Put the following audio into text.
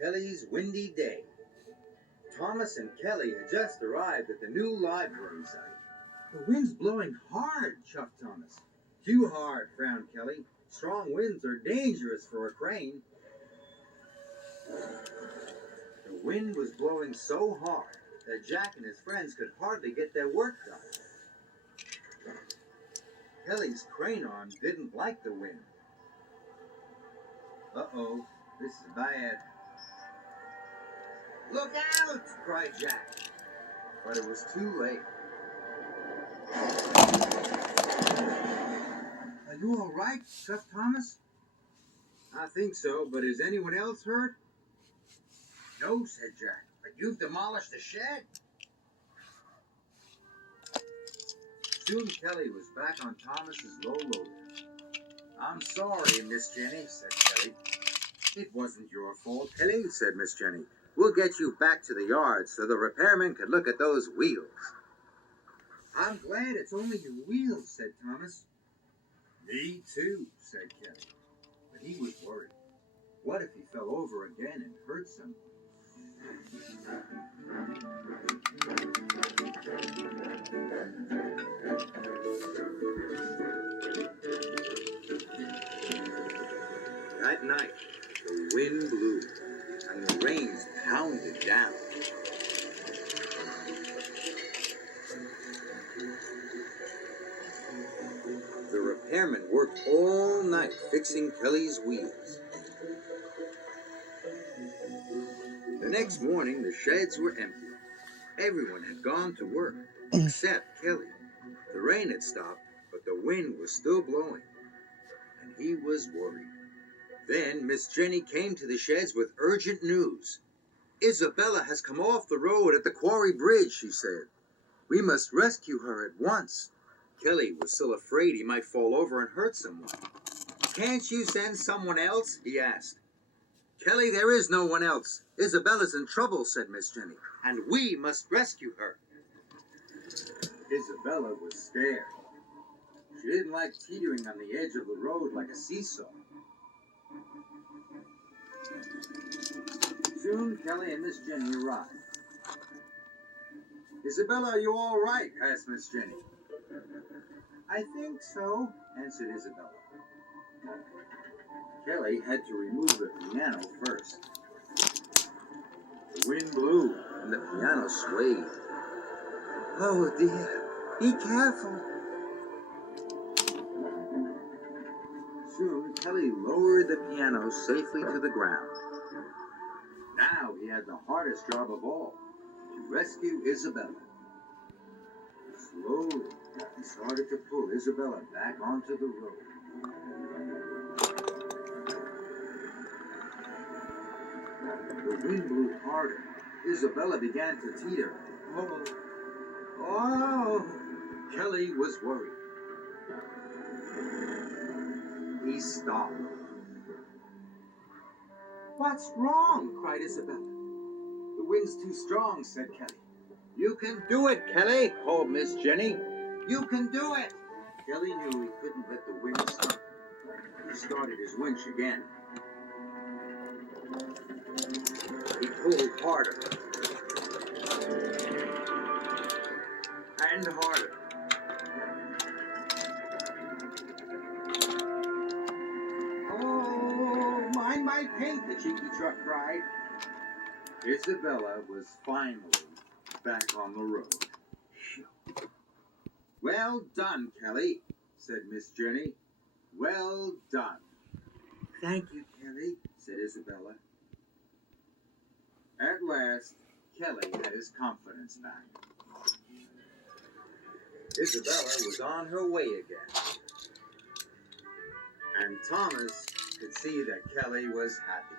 Kelly's windy day. Thomas and Kelly had just arrived at the new library site. The wind's blowing hard, chuffed Thomas. Too hard, frowned Kelly. Strong winds are dangerous for a crane. The wind was blowing so hard that Jack and his friends could hardly get their work done. Kelly's crane arm didn't like the wind. Uh-oh, this is bad. Look out! Cried Jack. But it was too late. Are you all right, chuffed Thomas? I think so, but is anyone else hurt? No, said Jack, but you've demolished the shed. Soon Kelly was back on Thomas's low loader. I'm sorry, Miss Jenny, said Kelly. It wasn't your fault, Kelly, said Miss Jenny. We'll get you back to the yard so the repairman could look at those wheels. I'm glad it's only your wheels, said Thomas. Me too, said Kelly. But he was worried. What if he fell over again and hurt someone? That night, the wind blew and the rains pounded down. The repairman worked all night fixing Kelly's wheels. The next morning, the sheds were empty. Everyone had gone to work, except Kelly. The rain had stopped, but the wind was still blowing, and he was worried. Then Miss Jenny came to the sheds with urgent news. Isabella has come off the road at the quarry bridge, she said. We must rescue her at once. Kelly was still afraid he might fall over and hurt someone. Can't you send someone else? He asked. Kelly, there is no one else. Isabella's in trouble, said Miss Jenny, and we must rescue her. Isabella was scared. She didn't like teetering on the edge of the road like a seesaw. Soon, Kelly and Miss Jenny arrived. Isabella, are you all right? Asked Miss Jenny. I think so, answered Isabella. Kelly had to remove the piano first. The wind blew and the piano swayed. Oh dear, be careful. Soon, Kelly lowered the piano safely to the ground. Now he had the hardest job of all, to rescue Isabella. Slowly, he started to pull Isabella back onto the road. The wind blew harder. Isabella began to teeter. Oh! Kelly was worried. He stopped. What's wrong? Cried Isabella. The wind's too strong, said Kelly. You can do it, Kelly, called Miss Jenny. You can do it. Kelly knew he couldn't let the wind stop. He started his winch again. He pulled harder. And harder. Oh, mind my paint, the cheeky truck cried. Isabella was finally back on the road. Well done, Kelly, said Miss Jenny. Well done. Thank you, Kelly, said Isabella. At last, Kelly had his confidence back. Isabella was on her way again. And Thomas could see that Kelly was happy.